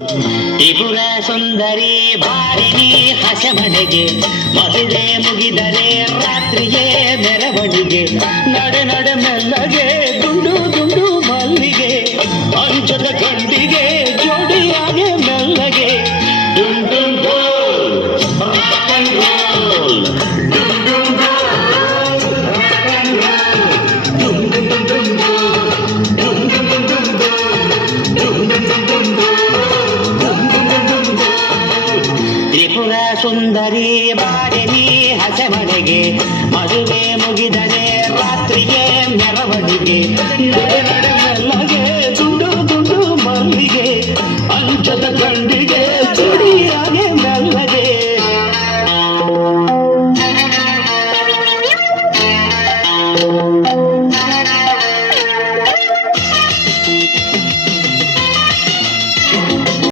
ತ್ರಿಪುರ ಸುಂದರಿ ಬಾರಿನಿ ಹಸೆಮಣೆಗೆ ಮದುವೆ ಮುಗಿದರೆ ರಾತ್ರಿಯೇ ಮೆರವಣಿಗೆ ನಡೆ ನಡೆ ಮೆಲ್ಲಗೆ ದುಂಡು ದುಂಡು ಮಲ್ಲಿಗೆ ಅಂಚದ ಗಂಡಿಗೆ ಜೋಡಿಯಾಗೆ ಮೆಲ್ಲಗೆ ಡುಂ ಡುಂ ಢೋಲ್, rock and roll. ಡುಂ ಡುಂ ಢೋಲ್, rock and roll. ಡುಂ ಡುಂ ಡುಂ ಡುಂ ಢೋಲ್, ಡುಂ ಡುಂ ಡುಂ ಡುಂ ಢೋಲ್, ಡುಂ ಡುಂ ಡುಂ ಡುಂ ಢೋಲ್. Tripura ಸುಂದರಿ ಬಾರಿನಿ ಹಸೆಮಣೆಗೆ ಮದುವೆ ಮುಗಿದರೆ ರಾತ್ರಿಗೆ ಮೆರವಣಿಗೆ